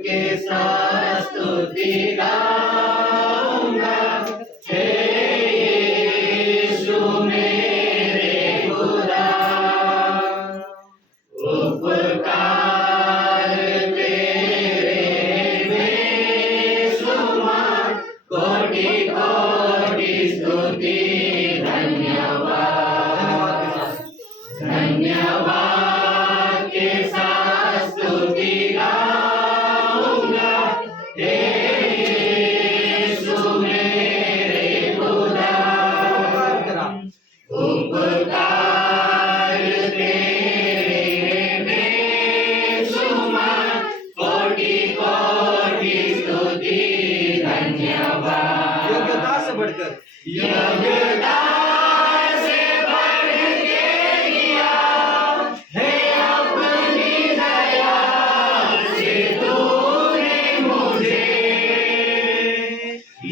के साथ स्तुति गाऊंगा। हे यीशु मेरे खुदा, उपकार तेरे बेशुमार, कोटि कोटि स्तुति धन्यवाद। धन्यवाद के साथ स्तुति गाऊंगा। हे यीशु मेरे खुदा, उपकार तेरे बेशुमार, कोटि कोटि स्तुति धन्यवाद। योग्यता से बढ़कर, योग्यता से बढ़ के दिया है अपनी दया से तूने मुझे।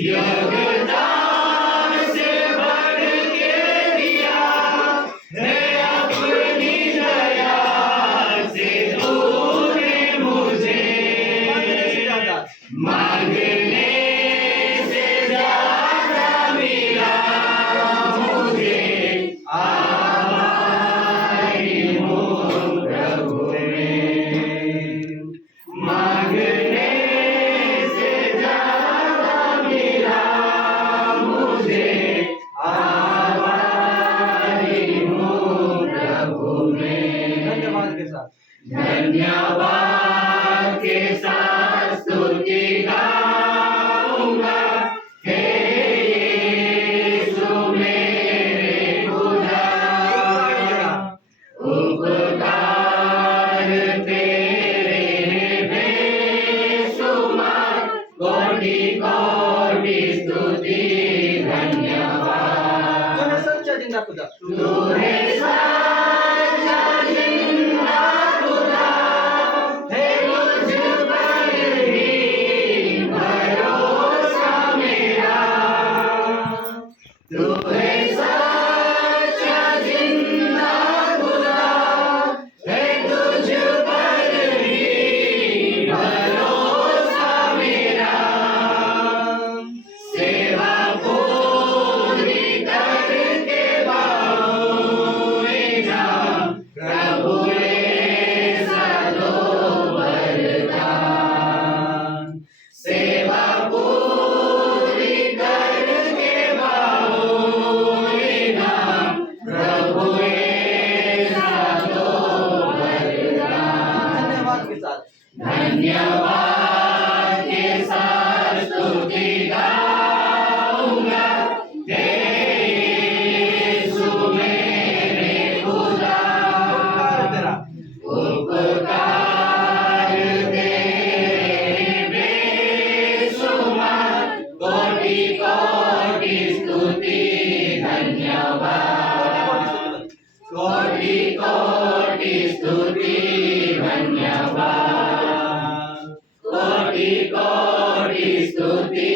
योग्यता से बढ़ के दिया है अपनी दया से तूने मुझे। मांगने से ज्यादा मिला मुझे, आभारी हूँ प्रभु में। मांगने से ज्यादा मिला मुझे, आभारी हूँ प्रभु में। धन्यवाद के साथ, धन्यवाद के साथ स्तुति गाऊंगा। हे यीशु मेरे खुदा, उपकार तेरे बेशुमार, कोटि कोटि स्तुति धन्यवाद। तूने सच्चा जिंदा खुदा, तू है सच्चा जिंदा खुदा, है मुझ पर ही भरोसा मेरा। तू है सच्चा जिंदा खुदा, है तुझ पर ही भरोसा मेरा। सेवा पूरी करके पाऊंगा, प्रभु ऐसा दो वरदान। सेवा पूरी करके पाऊंगा, प्रभु ऐसा दो वरदान। धन्यवाद के साथ, धन्यवाद के साथ स्तुति गाऊंगा। हे यीशु मेरे खुदा, उपकार तेरा, उपकार तेरे बेशुमार, कोटि कोटि स्तुति धन्यवाद। कोटि कोटि स्तुति धन्यवाद। कोटि कोटि स्तुति